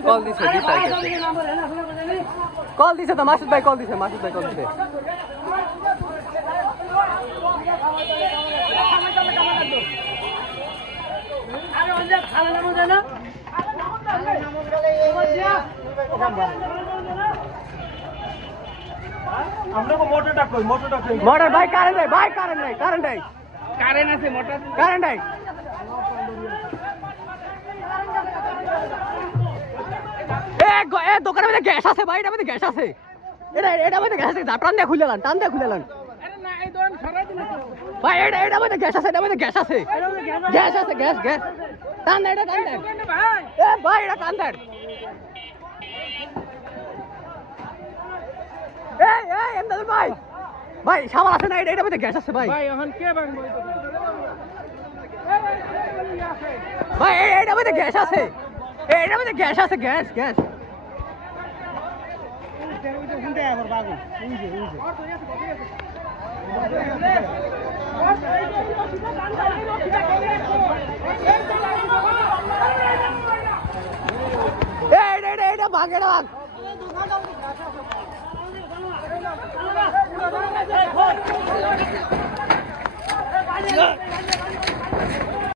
call দিছে call দিছে তো মাসুদ ভাই কল দিছে মোটর ভাই কারেন্ট নাই কারেন্ট আছে মোটর কারেন্ট নাই এ দোকানের মধ্যে গ্যাস আছে ভাই এটার মধ্যে গ্যাস আছে এটা মধ্যে গ্যাস আছে টান দিয়ে খুলে লান ভাই এটার মধ্যে গ্যাস আছে গ্যাস টান দে এ ভাই এটা টান দে এমদাদুল ভাই সামাল আছে না এটার মধ্যে গ্যাস আছে ভাই ভাই এটার মধ্যে গ্যাস আছে গ্যাস এটা ভাগ